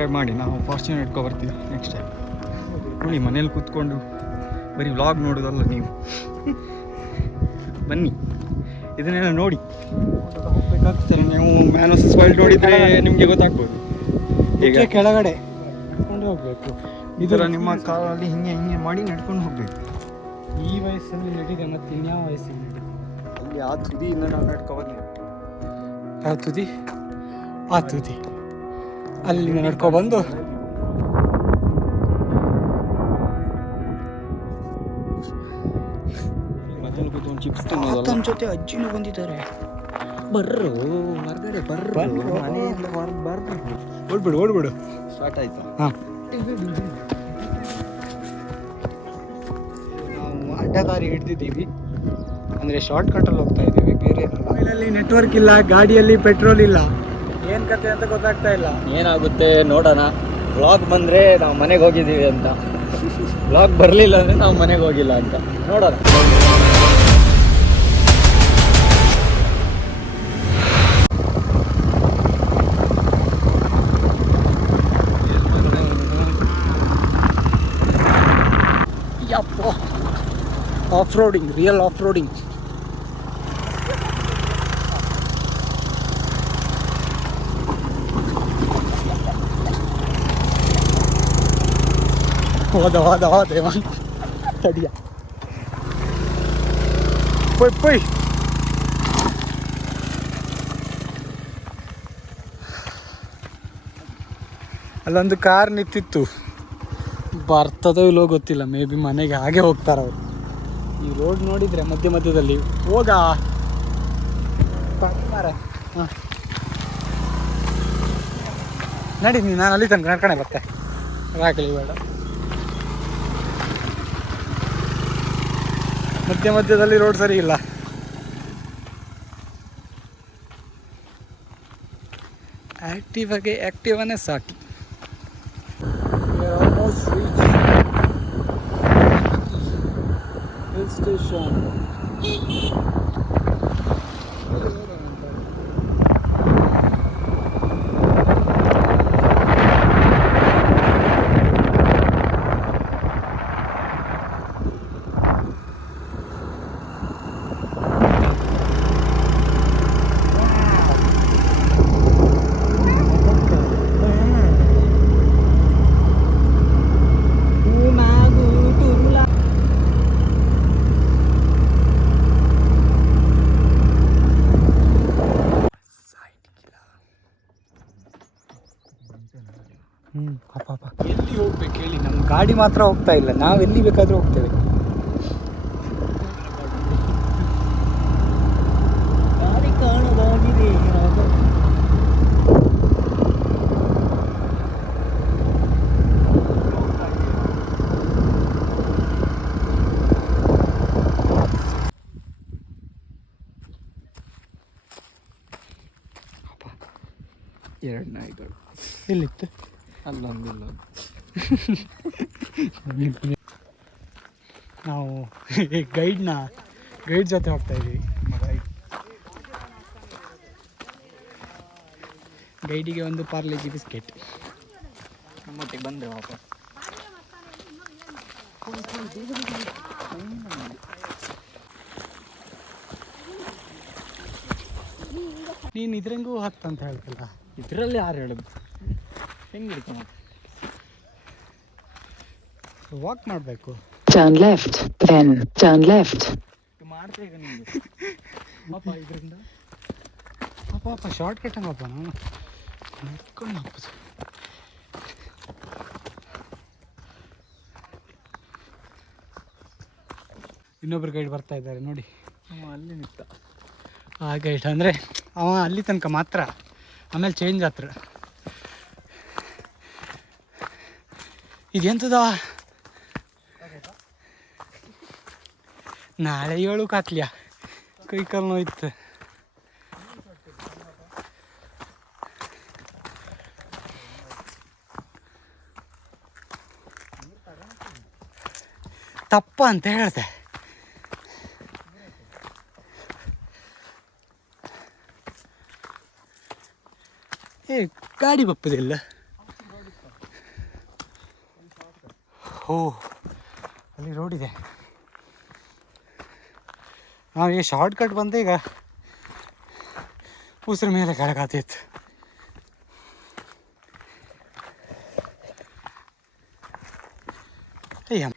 Subscribe ಮಾಡಿ. ನಾವು Fortuner ಇಟ್ಕೊ ಬರ್ತೀವಿ ನೆಕ್ಸ್ಟ್ ಟೈಮ್. ನೋಡಿ ಮನೇಲಿ ಕೂತ್ಕೊಂಡು ಬರೀ ವ್ಲಾಗ್ ನೋಡೋದಲ್ಲ ನೀವು, ಬನ್ನಿ ಇದನ್ನೆಲ್ಲ ನೋಡಿ ಹೋಗ್ಬೇಕಾಗ್ತಾರೆ. ನೀವು ಮ್ಯಾನ್ ವರ್ಸಸ್ ವೈಲ್ಡ್ ನೋಡಿದರೆ ನಿಮಗೆ ಗೊತ್ತಾಗ್ಬೋದು. ಈಗ ಕೆಳಗಡೆ ನಡ್ಕೊಂಡು ಹೋಗಬೇಕು. ಇದರ ನಿಮ್ಮ ಕಾಲಲ್ಲಿ ಹಿಂಗೆ ಮಾಡಿ ನಡ್ಕೊಂಡು ಹೋಗಬೇಕು. ಈ ವಯಸ್ಸಲ್ಲಿ ನಡೀದೆ, ಮತ್ತು ಇನ್ಯಾವ ವಯಸ್ಸಿಗೆ ಅಲ್ಲಿ ಆ ತುದಿಯಿಂದ ನಾವು ನಡ್ಕೊಬಂದು ಆ ತುದಿ ಅಲ್ಲಿಂದ ನಡ್ಕೊಬಂದು ಮೊದಲು ಕೂತ್ಕೊಂಡು ಚಿಪ್ಸ್ ತನ್ನ ಜೊತೆ ಅಜ್ಜಿನೂ ಬಂದಿದ್ದಾರೆ. ಬರ್ರು ಹೊರಗಡೆ ಬರ್ರು ಓಡ್ಬಿಡು ಸ್ಟಾರ್ಟ್ ಆಯ್ತು. ಹಾಂ, ನಾವು ಅಡ್ಡದಾರಿ ಹಿಡ್ದಿದ್ದೀವಿ, ಅಂದರೆ ಶಾರ್ಟ್ ಕಟ್ಟಲ್ಲಿ ಹೋಗ್ತಾ ಇದ್ದೀವಿ, ಬೇರೆ ಮೊಬೈಲಲ್ಲಿ ನೆಟ್ವರ್ಕ್ ಇಲ್ಲ, ಗಾಡಿಯಲ್ಲಿ ಪೆಟ್ರೋಲ್ ಇಲ್ಲ, ಏನು ಕತೆ ಅಂತ ಗೊತ್ತಾಗ್ತಾ ಇಲ್ಲ. ಏನಾಗುತ್ತೆ ನೋಡೋಣ. ವ್ಲಾಗ್ ಬಂದರೆ ನಾವು ಮನೆಗೆ ಹೋಗಿದ್ದೀವಿ ಅಂತ, ವ್ಲಾಗ್ ಬರಲಿಲ್ಲ ಅಂದರೆ ನಾವು ಮನೆಗೆ ಹೋಗಿಲ್ಲ ಅಂತ ನೋಡೋಣ. ಯಪ್ಪ, off roading, real off roading. ಹೋದ ತಡಿಯ ಪೊಯ್ ಅಲ್ಲೊಂದು ಕಾರ್ ನಿಂತಿತ್ತು, ಬರ್ತದೋ ಇಲ್ಲೋ ಗೊತ್ತಿಲ್ಲ. ಮೇ ಬಿ ಮನೆಗೆ ಹಾಗೆ ಹೋಗ್ತಾರವ್ರು. ಈ ರೋಡ್ ನೋಡಿದರೆ ಮಧ್ಯದಲ್ಲಿ ಹೋಗ ಹಾಂ ನಡಿ, ನಾನು ಅಲ್ಲಿ ತನಕ ನಡ್ಕೊಂಡೆ ಬರ್ತೆ, ರಾಗಲಿ ಬೇಡ. ಮಧ್ಯದಲ್ಲಿ ರೋಡ್ ಸರಿ ಇಲ್ಲ. ಆ್ಯಕ್ಟಿವನೇ ಸಾಕು. Hill station. ಪಾಪ ಎಲ್ಲಿ ಹೋಗ್ಬೇಕು ಹೇಳಿ, ನಮ್ಮ ಗಾಡಿ ಮಾತ್ರ ಹೋಗ್ತಾ ಇಲ್ಲ, ನಾವು ಎಲ್ಲಿ ಬೇಕಾದರೂ ಹೋಗ್ತೇವೆ. ಗಾಡಿ ಕಾಣದಾಗಿದೆ. ಎರಡು ನಾಯಿಗಳು ಎಲ್ಲಿತ್ತು? ಅಲ್ಲೊಂದಿಲ್ಲ. ನಾವು ಗೈಡ್ ಜೊತೆ ಹೋಗ್ತಾ ಇದ್ದೀವಿ. ಗೈಡಿಗೆ ಒಂದು ಪಾರ್ಲೇಜಿ ಬಿಸ್ಕೆಟ್. ನಮ್ಮೊಟ್ಟಿಗೆ ಬಂದೆ ವಾಪಸ್. ನೀನು ಇದ್ರಂಗೂ ಹತ್ತಂತ ಹೇಳ್ತಲ್ಲ, ಇದರಲ್ಲಿ ಯಾರು ಹೇಳೋದು? ಹೆಂಗೆ ಹಿಡ್ಕೊಂಡು ವಾಕ್ ಮಾಡಬೇಕು. Turn left, then turn left. ಮಾಡ್ತಾ ಈಗ ನಿಮಗೆ ಪಾಪ ಇದರಿಂದ ಪಾಪ ಶಾರ್ಟ್ ಕಟ್ ಹಂಗಪ್ಪ, ನಾನು ನಡ್ಕೊಂಡು ಹಾಕೋದು. ಇನ್ನೊಬ್ರು ಗೈಡ್ ಬರ್ತಾ ಇದ್ದಾರೆ ನೋಡಿ. ಅಲ್ಲಿ ನಿಂತ ಆ ಗೈಡ್ ಅಂದರೆ ಅವ ಅಲ್ಲಿ ತನಕ ಮಾತ್ರ, ಆಮೇಲೆ ಚೇಂಜ್ ಆತ್ರ. ಇದೆಂತದ ನಾಳೆ 7 ಕಾತ್ಲಿಯ ಕೈ ಕಾಲು ನೋಯ್ತು. ತಪ್ಪ ಅಂತ ಹೇಳ್ದೆ. ಗಾಡಿ ಬಪ್ಪದಿಲ್ಲ. ಓಹೋ, ಅಲ್ಲಿ ರೋಡ್ ಇದೆ. ನಾವು ಈಗ ಶಾರ್ಟ್ ಕಟ್ ಬಂದೆ, ಈಗ ಉಸಿರು ಮೇಲೆ ಕೆಳಗಾತಿತ್ತು. ಅಯ್ಯ,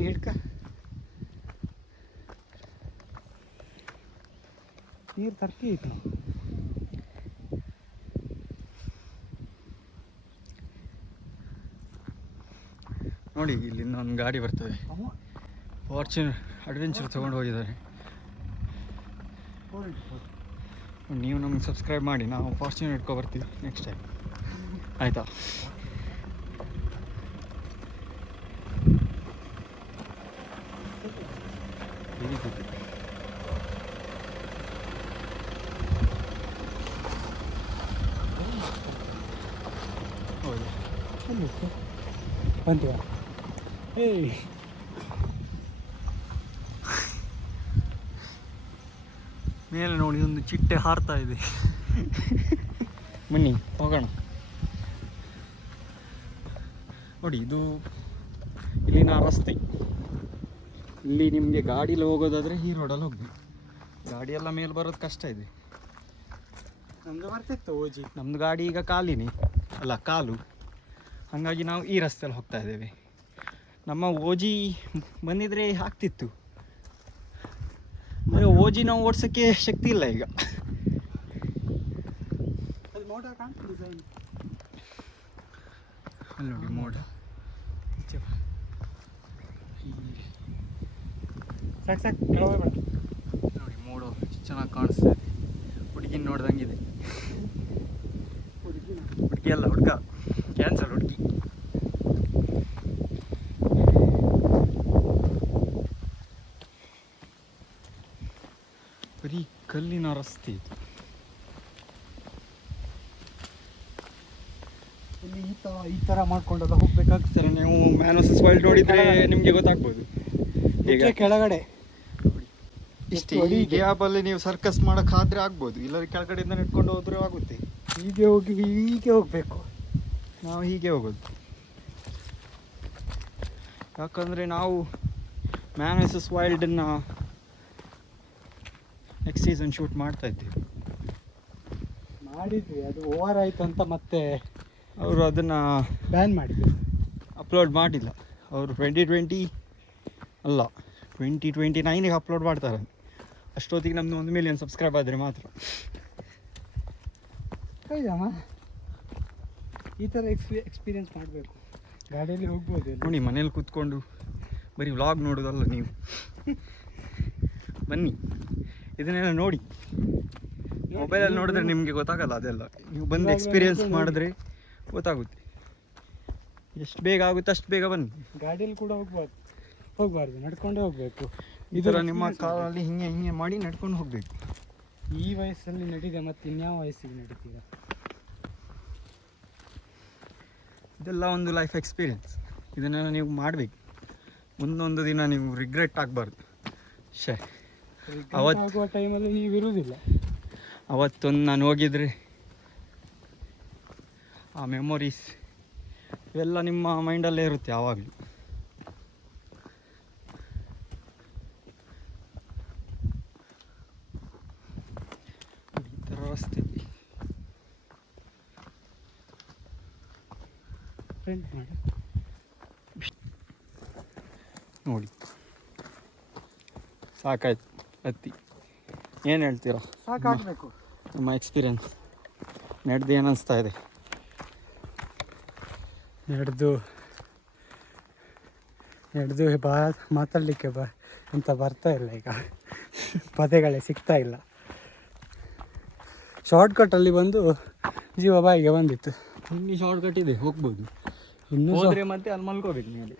ಹಿಡ್ಕ ನೀರು ತರ್ಕಿ ಇತ್ತು. ನೋಡಿ ಇಲ್ಲಿ ಇನ್ನೊಂದು ಗಾಡಿ ಬರ್ತದೆ, ಫಾರ್ಚುನರ್ ಅಡ್ವೆಂಚರ್ ತೊಗೊಂಡು ಹೋಗಿದ್ದಾರೆ. ನೀವು ನಮ್ಗೆ ಸಬ್ಸ್ಕ್ರೈಬ್ ಮಾಡಿ, ನಾವು ಫಾರ್ಚುನರ್ ಇಟ್ಕೊ ಬರ್ತೀವಿ ನೆಕ್ಸ್ಟ್ ಟೈಮ್, ಆಯಿತಾ? ಹೌದು, ಬಂತೀವ? ಏಯ್, ಮೇಲೆ ನೋಡಿ ಒಂದು ಚಿಟ್ಟೆ ಹಾರ್ತಾ ಇದೆ. ಬನ್ನಿ ಹೋಗೋಣ. ನೋಡಿ, ಇದು ಇಲ್ಲಿನ ರಸ್ತೆ. ಇಲ್ಲಿ ನಿಮಗೆ ಗಾಡೀಲಿ ಹೋಗೋದಾದರೆ ಈ ರೋಡಲ್ಲಿ ಹೋಗ್ಬೇಕು. ಗಾಡಿಯೆಲ್ಲ ಮೇಲೆ ಬರೋದು ಕಷ್ಟ ಇದೆ. ನಮ್ಮದು ಬರ್ತಿತ್ತು ಓಜಿ. ನಮ್ಮದು ಗಾಡಿ ಈಗ ಕಾಲಿನಿ ಅಲ್ಲ, ಕಾಲು. ಹಾಗಾಗಿ ನಾವು ಈ ರಸ್ತೆಯಲ್ಲಿ ಹೋಗ್ತಾ ಇದ್ದೇವೆ. ನಮ್ಮ ಓಜಿ ಬಂದಿದ್ರೆ ಆಗ್ತಿತ್ತು, ಆದರೆ ಓಜಿ ನಾವು ಓಡಿಸೋಕ್ಕೆ ಶಕ್ತಿ ಇಲ್ಲ ಈಗ. ಅದು ಮೋಡ ಕಾಣ್ತದೆ ಡಿಸೈನ್. ಅಲ್ಲಿ ನೋಡಿ ಮೋಡ. ಸಾಕು ಸಾಕು, ಕೆಳಗೆ ಬೇಡ. ನೋಡಿ ಮೋಡ ಚೆನ್ನಾಗಿ ಕಾಣಿಸ್ತಾ ಇದೆ. ಹುಡುಗಿನ ನೋಡ್ದಂಗಿದೆ. ಹುಡುಗಿ ಅಲ್ಲ, ಹುಡುಗ. ಕ್ಯಾನ್ಸಲ್ ಹುಡುಗಿ. ಬರೀ ಕಲ್ಲಿನ ರಸ್ತೆ ಇದು. ಇಲ್ಲಿ ಈ ಥರ ಮಾಡ್ಕೊಂಡೆಲ್ಲ ಹೋಗ್ಬೇಕಾಗ್ತದೆ. ನೀವು ಮ್ಯಾನ್ ವರ್ಸಸ್ ವೈಲ್ಡ್ ನೋಡಿದ್ರೆ ನಿಮಗೆ ಗೊತ್ತಾಗ್ಬೋದು. ಈಗ ಕೆಳಗಡೆ ಇಷ್ಟೇ, ಈ ಗ್ಯಾಪಲ್ಲಿ ನೀವು ಸರ್ಕಸ್ ಮಾಡೋಕ್ಕಾದ್ರೆ ಆಗ್ಬೋದು, ಇಲ್ಲದ್ರೆ ಕೆಳಗಡೆಯಿಂದ ನಿಟ್ಕೊಂಡು ಹೋದ್ರೆ ಆಗುತ್ತೆ. ಹೀಗೆ ಹೋಗಬೇಕು. ನಾವು ಹೀಗೆ ಹೋಗೋದು, ಯಾಕಂದರೆ ನಾವು ಮ್ಯಾನ್ ವರ್ಸಸ್ ವೈಲ್ಡನ್ನು ನೆಕ್ಸ್ಟ್ ಸೀಸನ್ ಶೂಟ್ ಮಾಡ್ತಾ ಇದ್ದೀವಿ. ಮಾಡಿದ್ವಿ, ಅದು ಓವರ್ ಆಯಿತು ಅಂತ ಮತ್ತೆ ಅವರು ಅದನ್ನು ಬ್ಯಾನ್ ಮಾಡಿದ್ರು, ಅಪ್ಲೋಡ್ ಮಾಡಿಲ್ಲ. ಅವರು 2020 ಅಲ್ಲ 2029ಗೆ ಅಪ್ಲೋಡ್ ಮಾಡ್ತಾರೆ. ಅಷ್ಟೊತ್ತಿಗೆ ನಮ್ಮದು 1 ಮಿಲಿಯನ್ ಸಬ್ಸ್ಕ್ರೈಬ್ ಆದರೆ ಮಾತ್ರ. ಹೌದಮ್ಮ, ಈ ಥರ ಎಕ್ಸ್ಪೀರಿಯನ್ಸ್ ಮಾಡಬೇಕು. ಗಾಡಿಯಲ್ಲಿ ಹೋಗ್ಬೋದು. ನೋಡಿ, ಮನೇಲಿ ಕೂತ್ಕೊಂಡು ಬರೀ ವ್ಲಾಗ್ ನೋಡೋದಲ್ಲ ನೀವು. ಬನ್ನಿ, ಇದನ್ನೆಲ್ಲ ನೋಡಿ. ಮೊಬೈಲಲ್ಲಿ ನೋಡಿದ್ರೆ ನಿಮಗೆ ಗೊತ್ತಾಗಲ್ಲ ಅದೆಲ್ಲ. ನೀವು ಬಂದು ಎಕ್ಸ್ಪೀರಿಯನ್ಸ್ ಮಾಡಿದ್ರೆ ಗೊತ್ತಾಗುತ್ತೆ. ಎಷ್ಟು ಬೇಗ ಆಗುತ್ತೆ ಅಷ್ಟು ಬೇಗ ಬನ್ನಿ. ಗಾಡಿಯಲ್ಲಿ ಕೂಡ ಹೋಗ್ಬಾರ್ದು, ನಡ್ಕೊಂಡೇ ಹೋಗಬೇಕು. ಈ ಥರ ನಿಮ್ಮ ಕಾಲಲ್ಲಿ ಹಿಂಗೆ ಮಾಡಿ ನಡ್ಕೊಂಡು ಹೋಗಬೇಕು. ಈ ವಯಸ್ಸಲ್ಲಿ ನಡೀದೆ, ಮತ್ತು ಇನ್ಯಾವ ವಯಸ್ಸಿಗೆ ನಡೀತೀರ? ಇದೆಲ್ಲ ಒಂದು ಲೈಫ್ ಎಕ್ಸ್ಪೀರಿಯನ್ಸ್. ಇದನ್ನೆಲ್ಲ ನೀವು ಮಾಡಬೇಕು. ಮುಂದೊಂದು ದಿನ ನೀವು ರಿಗ್ರೆಟ್ ಆಗಬಾರ್ದು. ಆಗುವ ಟೈಮಲ್ಲಿ ನೀವು ಇರುವುದಿಲ್ಲ. ಅವತ್ತೊಂದು ನಾನು ಹೋಗಿದ್ರೆ ಆ ಮೆಮೊರೀಸ್ ಇವೆಲ್ಲ ನಿಮ್ಮ ಮೈಂಡಲ್ಲೇ ಇರುತ್ತೆ ಯಾವಾಗಲೂ. ಈ ಥರ ರಸ್ತೆ ಫ್ರೆಂಡ್ ಮಾಡಿ ನೋಡಿ. ಸಾಕಾಯ್ತು ಹತ್ತಿ. ಏನು ಹೇಳ್ತೀರಾ? ಸಾಕಾಗಬೇಕು. ನಿಮ್ಮ ಎಕ್ಸ್ಪೀರಿಯನ್ಸ್ ನಡೆದು ಏನು ಅನಿಸ್ತಾ ಇದೆ? ನಡೆದು ಮಾತಾಡಲಿಕ್ಕೆ ಅಂತ ಬರ್ತಾ ಇಲ್ಲ ಈಗ. ಪದಗಳೇ ಸಿಗ್ತಾ ಇಲ್ಲ. ಶಾರ್ಟ್ಕಟ್ಟಲ್ಲಿ ಬಂದು ಜೀವ ಬಾಯಿಗೆ ಬಂದಿತ್ತು. ಇಲ್ಲಿ ಶಾರ್ಟ್ಕಟ್ ಇದೆ, ಹೋಗ್ಬೋದು. ಇನ್ನೂ ಹೋದರೆ ಮತ್ತೆ ಅಲ್ಲಿ ಮಲ್ಕೋಬೇಕು ಮೇಲೆ.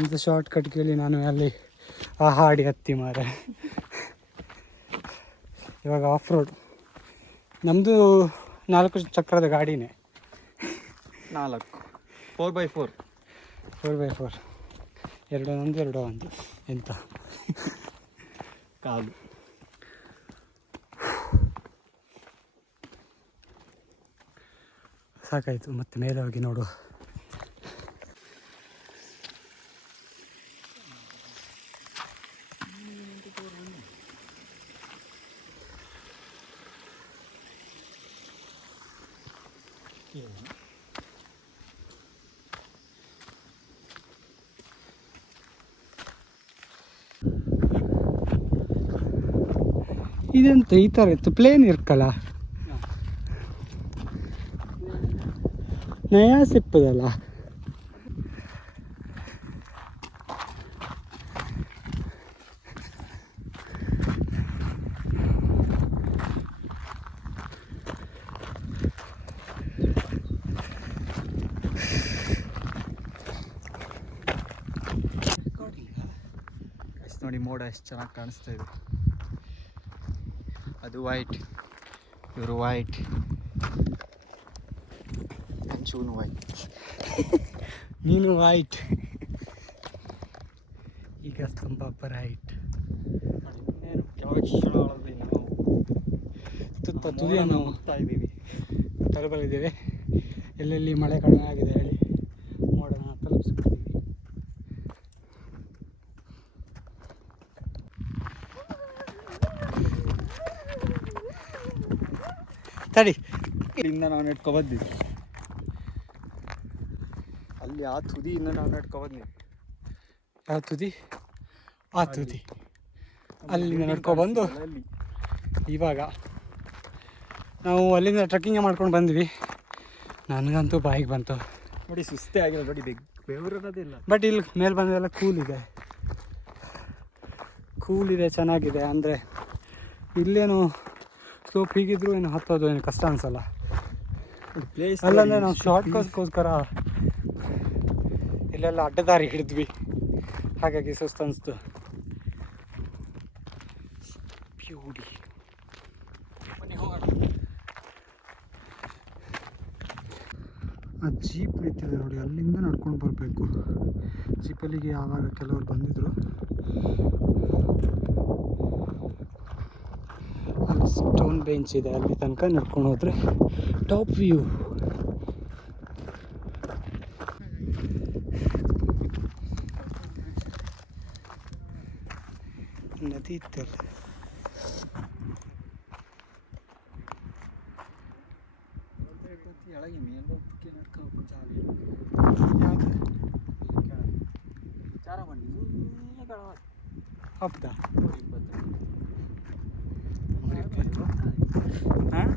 ಒಂದು ಶಾರ್ಟ್ಕಟ್ ಕೇಳಿ ನಾನು ಅಲ್ಲಿ ಆ ಹಾಡಿ ಹತ್ತಿ ಮಾರ. ಇವಾಗ ಆಫ್ ರೋಡ್. ನಮ್ಮದು 4 ಚಕ್ರದ ಗಾಡಿನೇ. 4x4 4x4. 2 ನಂದು 2 ಒಂದು. ಎಂತ ಕಾಲು. ಸಾಕಾಯಿತು, ಮತ್ತೆ ಮೇಲೆ ಹೋಗಿ ನೋಡುವ. ಇದೆಂತ ಈ ಥರ ಇತ್ತು, ಪ್ಲೇನ್ ಇರ್ಕಲ್ಲ, ನಯಾ ಸಿಪ್ಪದಲ್ಲ. ನೋಡಿ ಮೋಡ ಎಷ್ಟು ಚೆನ್ನಾಗಿ ಕಾಣಿಸ್ತಾ ಇದೆ. ಅದು ವೈಟ್, ಇವರು ವೈಟ್, ಅಂಚೂನು ವೈಟ್, ನೀನು ವೈಟ್, ಈಗ ಸ್ತಂಭ ರೈಟ್. ನಾವು ತುತ್ತ ತುದಿಯನ್ನು ಹೋಗ್ತಾ ಇದ್ದೀವಿ. ತಲುಪಲಿದ್ದೇವೆ. ಎಲ್ಲೆಲ್ಲಿ ಮಳೆ ಕಡಿಮೆ ಆಗಿದೆ ಹೇಳಿ ಮೋಡನ ತಲುಪಿಸ್ಬಿಟ್ಟಿದ್ದೀವಿ. ತಡಿ, ಇಲ್ಲಿಂದ ನಾವು ನೆಟ್ಕೊಬಂದಿದ್ವಿ, ಅಲ್ಲಿ ಆ ತುದಿಯಿಂದ ನಾವು ನೆಟ್ಕೊಬಂದಿದ್ವಿ. ಆ ತುದಿ, ಆ ತುದಿ ಅಲ್ಲಿಂದ ನಡ್ಕೊಬಂದು ಅಲ್ಲಿ ಇವಾಗ ನಾವು ಅಲ್ಲಿಂದ ಟ್ರೆಕ್ಕಿಂಗ್ ಮಾಡ್ಕೊಂಡು ಬಂದ್ವಿ. ನನಗಂತೂ ಬಾಯಿಗೆ ಬಂತು ನೋಡಿ, ಸುಸ್ತೇ ಆಗಿಲ್ಲ ನೋಡಿ, ಬೆವರದಿಲ್ಲ. ಬಟ್ ಇಲ್ಲಿ ಮೇಲೆ ಬಂದೆಲ್ಲ ಕೂಲ್ ಇದೆ, ಚೆನ್ನಾಗಿದೆ. ಅಂದರೆ ಇಲ್ಲೇನು ಸ್ಲೋಪ್ ಹೀಗಿದ್ರು ಏನು ಹತ್ತೋದು ಏನು ಕಷ್ಟ ಅನಿಸಲ್ಲ. ಪ್ಲೇಸ್ ಅಲ್ಲಂದರೆ ನಾವು ಶಾರ್ಟ್ಕಟ್ಗೋಸ್ಕರ ಇಲ್ಲೆಲ್ಲ ಅಡ್ಡದಾರಿ ಹಿಡಿದ್ವಿ, ಹಾಗಾಗಿ ಸುಸ್ತು ಅನಿಸ್ತು. ಬ್ಯೂಟಿ. ಬನ್ನಿ ಹೋಗೋಣ. ಆ ಜೀಪ್ ನಿಂತಿದೆ ನೋಡಿ, ಅಲ್ಲಿಂದ ನಡ್ಕೊಂಡು ಬರಬೇಕು. ಜೀಪಲ್ಲಿಗೆ ಯಾವಾಗ ಕೆಲವರು ಬಂದಿದ್ರು. ಅಲ್ಲಿ ಸ್ಟೋನ್ ಬೆಂಚ್ ಇದೆ, ಅಲ್ಲಿ ತನಕ ನಡ್ಕೊಂಡು ಹೋದರೆ ಟಾಪ್ ವ್ಯೂ. ನದಿ ಇತ್ತಲ್ಲ, ಎಳಗೆ ಮೇಲೋಗಕ್ಕೆ ನಡ್ಕೋಬೇಕು. ಯಾವುದು ಚಾರಮಂಡಿ ಹಬ್ಬದ ಹಾಂ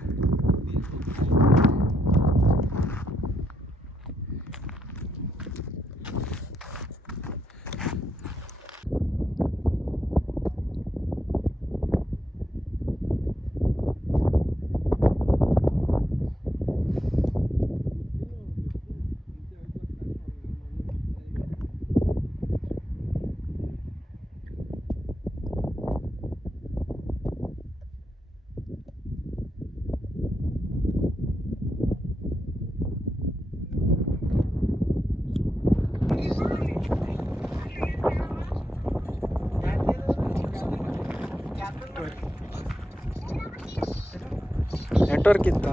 ನೆಟ್ವರ್ಕ್ ಇತ್ತು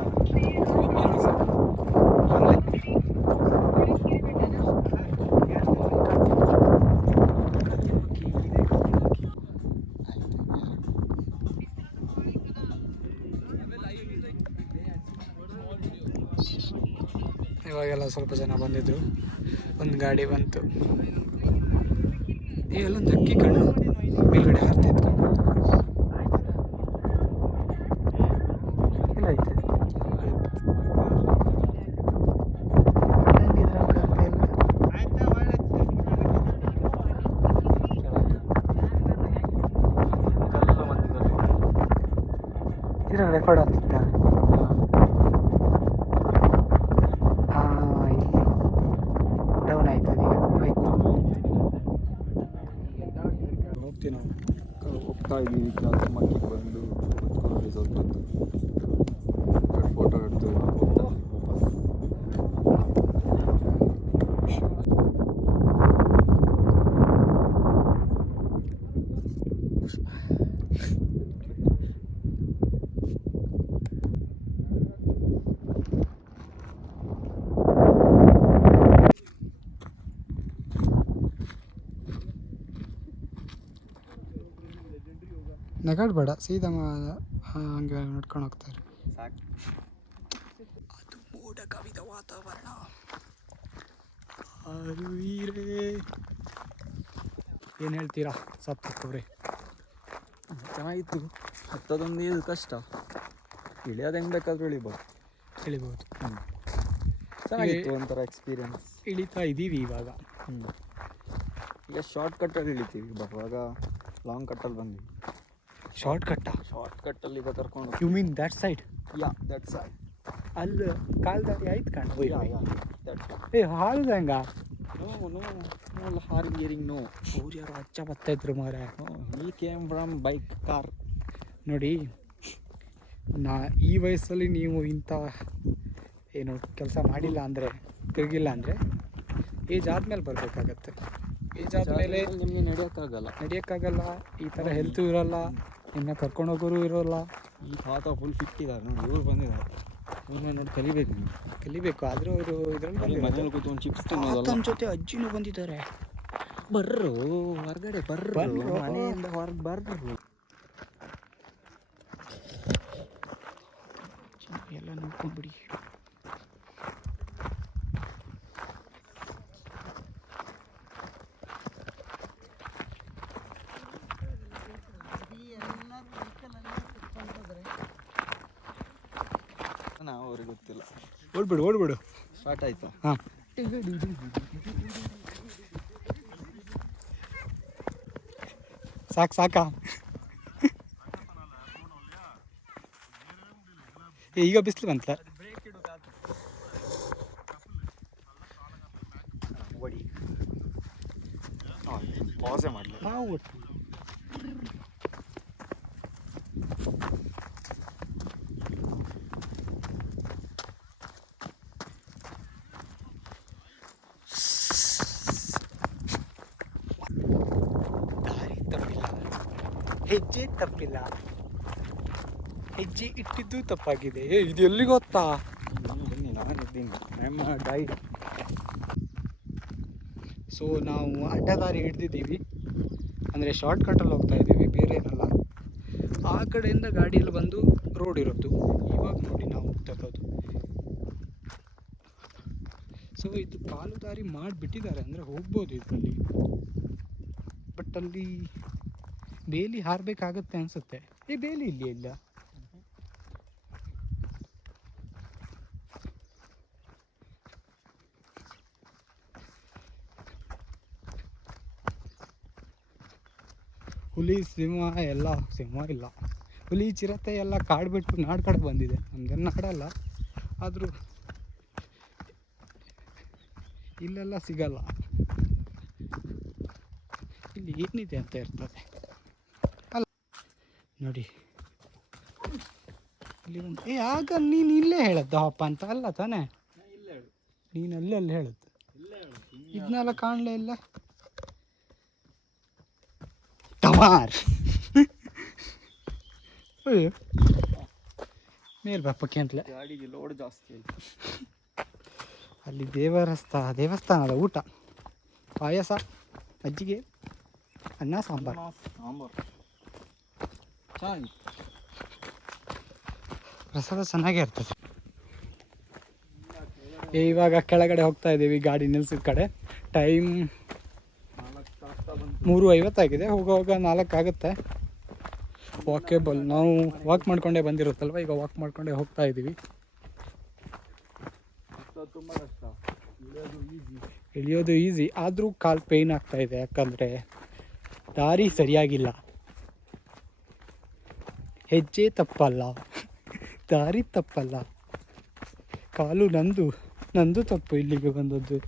ಇವಾಗೆಲ್ಲ ಸ್ವಲ್ಪ ಜನ ಬಂದಿದ್ರು. ಒಂದು ಗಾಡಿ ಬಂತು, ಅಲ್ಲೊಂದು ಅಕ್ಕಿ ಕಣ ಮೇಲ್ಗಡೆ ಹಾರ್ತಿತ್ತು. ಇಲ್ಲ ಐತೆ ಇದ್ರಾಗ ರೆಕಾರ್ಡ್ ಆಗ್ತಿತ್ತ. ಡೌನ್ ಆಯ್ತು, ಅದೀಗ ಹೋಗ್ತೀವಿ ನಾವು. ಹೋಗ್ತಾ ಇದ್ದೀವಿ. ಚಾರ್ಮಂಡಿಗೆ ಬಂದು ಕುತ್ಕೊಂಡು ರಿಸಲ್ಟ್ ಫೋಟೋ ಹಿಡಿದು ಹೋಗ್ತಾ ವಾಪಸ್. ನೆಗಾಡ್ಬೇಡ ಸೀದಾ ಹಂಗೆ ನಡ್ಕೊಂಡು ಹೋಗ್ತಾರೆ. ಸಾಕು. ಅದು ಮೋಡ ಕವಿದ ವಾತಾವರಣ. ಏನು ಹೇಳ್ತೀರಾ ಸತ್ತವ್ರೆ? ಚೆನ್ನಾಗಿತ್ತು. ಹತ್ತದೊಂದು ಇದು ಕಷ್ಟ, ಇಳಿಯೋದು ಹೆಂಗೆ ಬೇಕಾದ್ರೂ ಇಳಿಬೋದು. ಚೆನ್ನಾಗಿತ್ತು ಒಂಥರ ಎಕ್ಸ್ಪೀರಿಯನ್ಸ್. ಇಳಿತಾ ಇದ್ದೀವಿ ಇವಾಗ. ಈಗ ಶಾರ್ಟ್ ಕಟ್ಟಲ್ಲಿ ಇಳಿತೀವಿ, ಬರುವಾಗ ಲಾಂಗ್ ಕಟ್ಟಲ್ಲಿ ಬಂದ್ವಿ. ಶಾರ್ಟ್ ಕಟ್ಟಲ್ಲಿ ಈಗ ಕರ್ಕೊಂಡು you mean that side? Yeah that side. ಅಲ್ಲಿ ಕಾಲ್ದಾರಿ ಆಯ್ತು ಕಣ. ದಟ್ ಏ ಹಾಳ್ದ ಹೆಂಗ? ನೋ ಹಾರಿಂಗ್ ನೋ. ಅವ್ರು ಯಾರು ಅಚ್ಚ ಬರ್ತಾಯಿದ್ರು ಮಾರ. ಈ ಕೇಮ್ ಫ್ರಮ್ ಬೈಕ್ ಕಾರ್. ನೋಡಿ, ಈ ವಯಸ್ಸಲ್ಲಿ ನೀವು ಇಂಥ ಏನು ಕೆಲಸ ಮಾಡಿಲ್ಲ ಅಂದರೆ, ತಿರುಗಿಲ್ಲ ಅಂದರೆ ಏಜ್ ಆದಮೇಲೆ ಬರಬೇಕಾಗತ್ತೆ. ಏಜ್ ಆದಮೇಲೆ ನಿಮಗೆ ನಡೆಯೋಕ್ಕಾಗಲ್ಲ. ಈ ಥರ ಹೆಲ್ತು ಇರೋಲ್ಲ, ಇನ್ನು ಕರ್ಕೊಂಡೋಗೋರು ಇರೋಲ್ಲ. ಈ ತಾತ ಫುಲ್ ಫಿಟ್ ಇದ್ದಾರೆ ನೋಡಿ, ಇವ್ರು ಬಂದಿದ್ದಾರೆ. ಇವ್ರನ್ನ ನೋಡಿ ಕಲಿಬೇಕು. ಆದರೂ ಅವರು ಇದರಲ್ಲಿ ಮನೇಲಿ ಕೂತ್ಕೊಂಡು ಚಿಪ್ಸ್ ತಿನ್ನೋದಲ್ಲ. ತಮ್ಮ ಜೊತೆ ಅಜ್ಜಿನೂ ಬಂದಿದ್ದಾರೆ. ಬರ್ರು ಹೊರಗಡೆ ಬರ್ರು, ಮನೆಯಿಂದ ಹೊರಗೆ ಬರ್ರು. ಎಲ್ಲ ನೋಡ್ಕೊಂಡ್ಬಿಡಿ. ಅವ್ರಿಗೆ ಗೊತ್ತಿಲ್ಲ. ಓಡ್ಬಿಡು. ಸ್ಟಾರ್ಟ್ ಆಯ್ತಾ? ಹಾಂ, ಸಾಕಾ? ಈಗ ಬಿಸಿಲು ಬಂತಲ್ಲ. ಪಾಸೇ ಮಾಡಲಿ. ದಾರಿ ತಪ್ಪಿಲ್ಲ, ಹೆಜ್ಜೆ ಇಟ್ಟಿದ್ದು ತಪ್ಪಾಗಿದೆ. ಇದು ಎಲ್ಲಿ ಗೊತ್ತಾ? ಬನ್ನಿ, ನಾನಿದ್ದೀನಿ. ನಮ್ಮ ಡೈಟ್. ಸೊ ನಾವು ಅಡ್ಡದಾರಿ ಹಿಡ್ದಿದ್ದೀವಿ, ಅಂದರೆ ಶಾರ್ಟ್ ಕಟ್ಟಲ್ಲಿ ಹೋಗ್ತಾ ಇದ್ದೀವಿ, ಬೇರೆ ಏನಲ್ಲ. ಆ ಕಡೆಯಿಂದ ಗಾಡಿಯಲ್ಲಿ ಬಂದು ರೋಡ್ ಇರೋದು. ಇವಾಗ ನೋಡಿ ನಾವು ಹೋಗ್ತಾ ಇರೋದು. ಸೊ ಇದು ಕಾಲು ದಾರಿ ಮಾಡಿಬಿಟ್ಟಿದ್ದಾರೆ, ಅಂದರೆ ಹೋಗ್ಬೋದು ಇದರಲ್ಲಿ. ಬಟ್ ಅಲ್ಲಿ ಬೇಲಿ ಹಾರಬೇಕಾಗತ್ತೆ ಅನಿಸುತ್ತೆ. ಬೇಲಿ ಇಲ್ಲಿ ಇಲ್ಲ. ಹುಲಿ ಸಿಂಹ ಇಲ್ಲ. ಹುಲಿ ಚಿರತೆ ಎಲ್ಲ ಕಾಡು ಬಿಟ್ಟು ನಾಡು ಕಡೆ ಬಂದಿದೆ. ನಮ್ದೇನು ನಾಡಲ್ಲ, ಆದರೂ ಇಲ್ಲೆಲ್ಲ ಸಿಗಲ್ಲ. ಇಲ್ಲಿ ಏನಿದೆ ಅಂತ ಇರ್ತದೆ ಅಲ್ಲ. ನೋಡಿ ಇಲ್ಲಿ ಒಂದು ಆಗ ನೀನು ಇಲ್ಲೇ ಹೇಳದ್ದು ಅಪ್ಪ ಅಂತ ಅಲ್ಲ ತಾನೇ? ನೀನು ಅಲ್ಲಿ ಹೇಳದ್ದು, ಇದನ್ನೆಲ್ಲ ಕಾಣಲೇ ಇಲ್ಲ. ಟಮಾರ್ ಮೇಲ್ ಬಾಪಕ್ಕೆ ಅಂತಲೇ ಗಾಡಿಗೆ ಲೋಡ್ ಜಾಸ್ತಿ ಆಯ್ತು. ಅಲ್ಲಿ ದೇವಸ್ಥಾನದ ಊಟ, ಪಾಯಸ, ಮಜ್ಜಿಗೆ, ಅನ್ನ ಸಾಂಬಾರು ಚೆನ್ನಾಗಿ, ಪ್ರಸಾದ ಚೆನ್ನಾಗೇ ಇರ್ತದೆ. ಇವಾಗ ಕೆಳಗಡೆ ಹೋಗ್ತಾ ಇದ್ದೀವಿ ಗಾಡಿ ನಿಲ್ಸಿದ ಕಡೆ. ಟೈಮ್ 3:50 ಆಗಿದೆ. ಹೋಗುವಾಗ 4 ಆಗುತ್ತೆ. ವಾಕೇಬಲ್, ನಾವು ವಾಕ್ ಮಾಡ್ಕೊಂಡೇ ಬಂದಿರುತ್ತಲ್ವ, ಈಗ ವಾಕ್ ಮಾಡ್ಕೊಂಡೇ ಹೋಗ್ತಾ ಇದ್ದೀವಿ. ತುಂಬ ಕಷ್ಟ, ಇಳಿಯೋದು ಈಸಿ, ಆದರೂ ಕಾಲು ಪೇಯ್ನ್ ಆಗ್ತಾ ಇದೆ. ಯಾಕಂದರೆ ದಾರಿ ಸರಿಯಾಗಿಲ್ಲ. ಹೆಜ್ಜೆ ತಪ್ಪಲ್ಲ, ದಾರಿ ತಪ್ಪಲ್ಲ, ಕಾಲು ನಂದು ತಪ್ಪು ಇಲ್ಲಿಗೆ ಬಂದದ್ದು.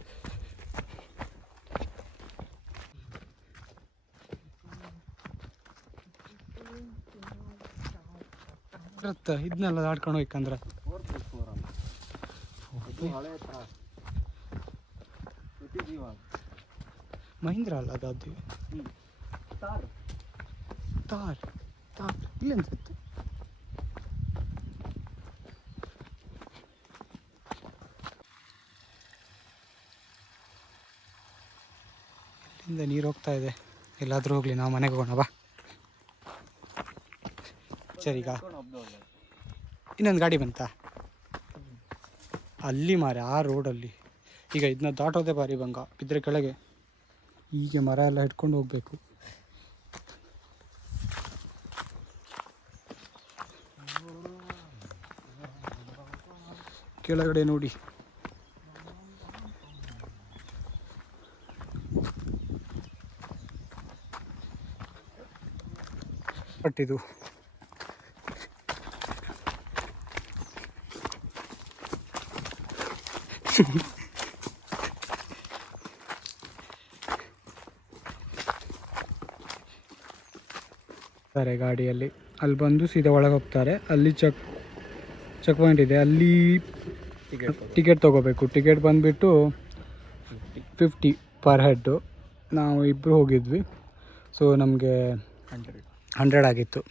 ಇದನ್ನೆಲ್ಲ ದಾಡ್ಕೊಂಡು ಹೋಯ್ಕಂದ್ರೆ ಮಹೀಂದ್ರ ಅಲ್ಲ ಅದು ತಾರ್ ಇಲ್ಲ ಅನ್ಸುತ್ತೆ. ಇಲ್ಲಿಂದ ನೀರು ಹೋಗ್ತಾ ಇದೆ. ಎಲ್ಲಾದರೂ ಹೋಗಲಿ, ನಾವು ಮನೆಗೆ ಹೋಗೋಣ ಬಾ. ಪಿಕ್ಚರ್ ಈಗ. ಇನ್ನೊಂದು ಗಾಡಿ ಬಂತಾ ಅಲ್ಲಿ ಮಾರೆ, ಆ ರೋಡಲ್ಲಿ. ಈಗ ಇದನ್ನ ದಾಟೋದೇ ಭಾರಿ ಭಂಗ, ಬಿದ್ದರೆ ಕೆಳಗೆ ಹೀಗೆ ಮರ ಎಲ್ಲ ಹಿಡ್ಕೊಂಡು ಹೋಗಬೇಕು. ಕೆಳಗಡೆ ನೋಡಿ, ಇದು ಗಾಡಿಯಲ್ಲಿ ಅಲ್ಲಿ ಬಂದು ಸೀದಾ ಒಳಗೆ ಹೋಗ್ತಾರೆ. ಅಲ್ಲಿ ಚೆಕ್ ಪಾಯಿಂಟ್ ಇದೆ, ಅಲ್ಲಿ ಟಿಕೆಟ್ ತೊಗೋಬೇಕು. ಟಿಕೆಟ್ ಬಂದುಬಿಟ್ಟು 50 ಪರ್ ಹೆಡ್ಡು. ನಾವು ಇಬ್ಬರು ಹೋಗಿದ್ವಿ, ಸೊ ನಮಗೆ 100 ಆಗಿತ್ತು.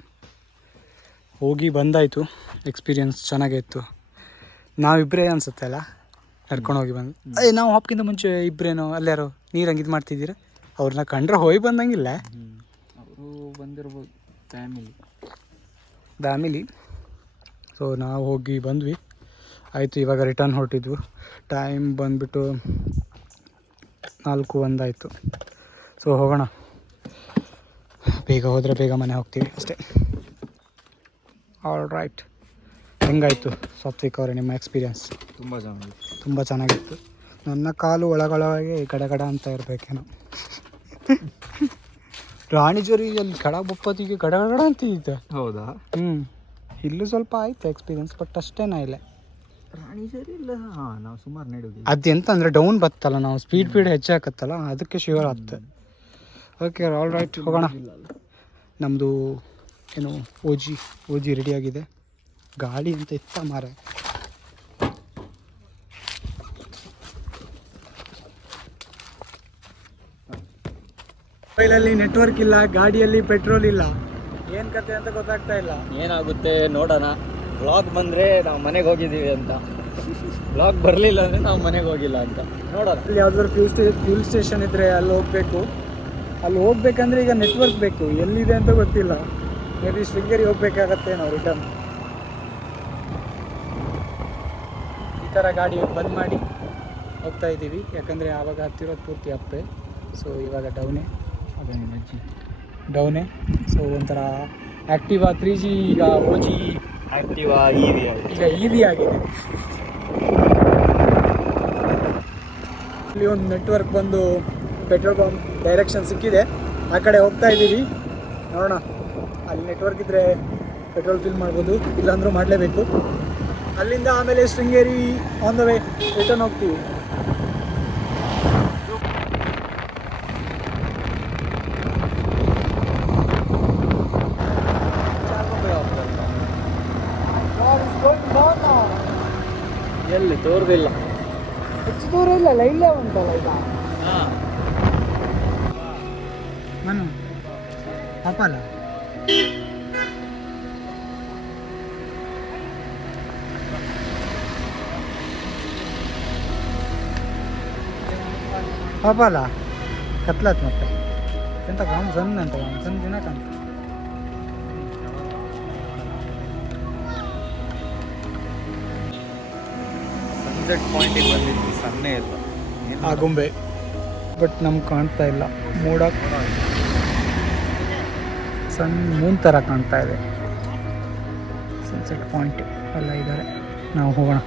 ಹೋಗಿ ಬಂದಾಯಿತು, ಎಕ್ಸ್ಪೀರಿಯನ್ಸ್ ಚೆನ್ನಾಗಿತ್ತು. ನಾವಿಬ್ಬರೇ ಅನಿಸುತ್ತೆ ಅಲ್ಲ ನಡ್ಕೊಂಡು ಹೋಗಿ ಬಂದು. ನಾವು ಹಾಪ್ಕಿಂತ ಮುಂಚೆ ಇಬ್ಬರೇನೋ ಅಲ್ಲಾರೋ ನೀರಂಗೆ ಇದು ಮಾಡ್ತಿದ್ದೀರ, ಅವ್ರನ್ನ ಕಂಡ್ರೆ ಹೋಗಿ ಬಂದಂಗಿಲ್ಲ. ಅವರು ಬಂದಿರ್ಬೋದು ಫ್ಯಾಮಿಲಿ. ಸೊ ನಾವು ಹೋಗಿ ಬಂದ್ವಿ, ಆಯಿತು. ಇವಾಗ ರಿಟರ್ನ್ ಹೊರಟಿದ್ವು. ಟೈಮ್ ಬಂದುಬಿಟ್ಟು 4:01 ಆಯಿತು. ಸೊ ಹೋಗೋಣ, ಬೇಗ ಹೋದರೆ ಬೇಗ ಮನೆ ಹೋಗ್ತೀವಿ ಅಷ್ಟೇ. All right. ಹೆಂಗಾಯಿತು ಸಾತ್ವಿಕ್ ಅವರೇ ನಿಮ್ಮ ಎಕ್ಸ್ಪೀರಿಯನ್ಸ್? ತುಂಬ ಚೆನ್ನಾಗಿತ್ತು. ನನ್ನ ಕಾಲು ಒಳಗೊಳಗೆ ಗಡಗಡ ಅಂತ ಇರಬೇಕೇನೋ. ರಾಣಿಜರಿಯಲ್ಲಿ ಕಡ ಬಪ್ಪತ್ತಿಗೆ ಗಡಗಡ ಅಂತಿದ್ದೆ. ಹೌದಾ? ಇಲ್ಲೂ ಸ್ವಲ್ಪ ಆಯ್ತು ಎಕ್ಸ್ಪೀರಿಯನ್ಸ್, ಬಟ್ ಅಷ್ಟೇನಾ ಇಲ್ಲ. ರಾಣಿಜರಿ ಇಲ್ಲ, ನಾವು ಸುಮಾರು ನಡೆಯೋದು. ಅದು ಎಂತ ಅಂದರೆ ಡೌನ್ ಬತ್ತಲ್ಲ, ನಾವು ಸ್ಪೀಡ್ ಹೆಚ್ಚಾಕತ್ತಲ್ಲ, ಅದಕ್ಕೆ ಶಿವರ್ ಆಗ್ತದೆ. ಓಕೆ, ಆಲ್ ರೈಟ್, ಹೋಗೋಣ. ನಮ್ಮದು ಏನು ಓ ಜಿ ರೆಡಿಯಾಗಿದೆ. ಗಾಳಿ ಅಂತ ಇತ್ತ ಮಾರೆ. ಮೊಬೈಲಲ್ಲಿ ನೆಟ್ವರ್ಕ್ ಇಲ್ಲ, ಗಾಡಿಯಲ್ಲಿ ಪೆಟ್ರೋಲ್ ಇಲ್ಲ, ಏನು ಕತೆ ಅಂತ ಗೊತ್ತಾಗ್ತಾ ಇಲ್ಲ. ಏನಾಗುತ್ತೆ ನೋಡೋಣ. ವ್ಲಾಗ್ ಬಂದರೆ ನಾವು ಮನೆಗೆ ಹೋಗಿದ್ದೀವಿ ಅಂತ, ವ್ಲಾಗ್ ಬರಲಿಲ್ಲ ಅಂದರೆ ನಾವು ಮನೆಗೆ ಹೋಗಿಲ್ಲ ಅಂತ ನೋಡೋಣ. ಅಲ್ಲಿ ಯಾವ್ದಾದ್ರು ಫ್ಯೂಲ್ ಸ್ಟೇಷನ್ ಇದ್ದರೆ ಅಲ್ಲಿ ಹೋಗಬೇಕು. ಅಲ್ಲಿ ಹೋಗ್ಬೇಕಂದ್ರೆ ಈಗ ನೆಟ್ವರ್ಕ್ ಬೇಕು, ಎಲ್ಲಿದೆ ಅಂತ ಗೊತ್ತಿಲ್ಲ. ಮೇ ಬಿ ಶೃಂಗೇರಿ ಹೋಗ್ಬೇಕಾಗತ್ತೆ ನಾವು ರಿಟರ್ನ್. ಈ ಥರ ಗಾಡಿ ಬಂದ್ ಮಾಡಿ ಹೋಗ್ತಾ ಇದ್ದೀವಿ, ಯಾಕಂದರೆ ಆವಾಗ ಹತ್ತಿರೋದು ಪೂರ್ತಿ ಅಪ್ಪೆ. ಸೊ ಇವಾಗ ಡೌನೇ. ಸೊ ಒಂಥರ ಆ್ಯಕ್ಟಿವಾ 3G ಈಗ OG ಆ್ಯಕ್ಟಿವಾ ಈಗ EV ಆಗಿದೆ. ಇಲ್ಲಿ ಒಂದು ನೆಟ್ವರ್ಕ್ ಬಂದು ಪೆಟ್ರೋಲ್ ಪಂಪ್ ಡೈರೆಕ್ಷನ್ ಸಿಕ್ಕಿದೆ, ಆ ಕಡೆ ಹೋಗ್ತಾ ಇದ್ದೀವಿ. ನೋಡೋಣ, ಅಲ್ಲಿ ನೆಟ್ವರ್ಕ್ ಇದ್ದರೆ ಪೆಟ್ರೋಲ್ ಫಿಲ್ ಮಾಡ್ಬೋದು, ಇಲ್ಲಾಂದ್ರೂ ಮಾಡಲೇಬೇಕು. ಅಲ್ಲಿಂದ ಆಮೇಲೆ Sringeri on the way return ಹೋಗ್ತೀವಿ. ಎಲ್ಲಿ ತೋರ್ದಿಲ್ಲ, ಹೆಚ್ಚು ದೂರ ಇಲ್ಲ, ಇಲ್ಲೇ ಉಂಟಲ್ಲ ಈಗ. ನಾನು ಪಾಪಲ್ಲ ಪಾಪಲ್ಲ ಕತ್ಲಾತ್ ಮತ್ತೆ ಎಂತ ಕಾಮ್ ಸಣ್ಣ ಅಂತ ಸಣ್ಣ ದಿನ ಕಾಣ್ತ. ಸನ್ಸೆಟ್ ಪಾಯಿಂಟಿಗೆ ಬಂದಿದ್ವಿ, ಸನ್ನೆ ಇಲ್ಲ ಆಗುಂಬೆ, ಬಟ್ ನಮ್ಗೆ ಕಾಣ್ತಾ ಇಲ್ಲ. ಮೋಡ ಸಣ್ಣ ಮೂನ್ ಥರ ಕಾಣ್ತಾ ಇದೆ. ಸನ್ಸೆಟ್ ಪಾಯಿಂಟ್ ಎಲ್ಲ ಇದ್ದಾರೆ, ನಾವು ಹೋಗೋಣ.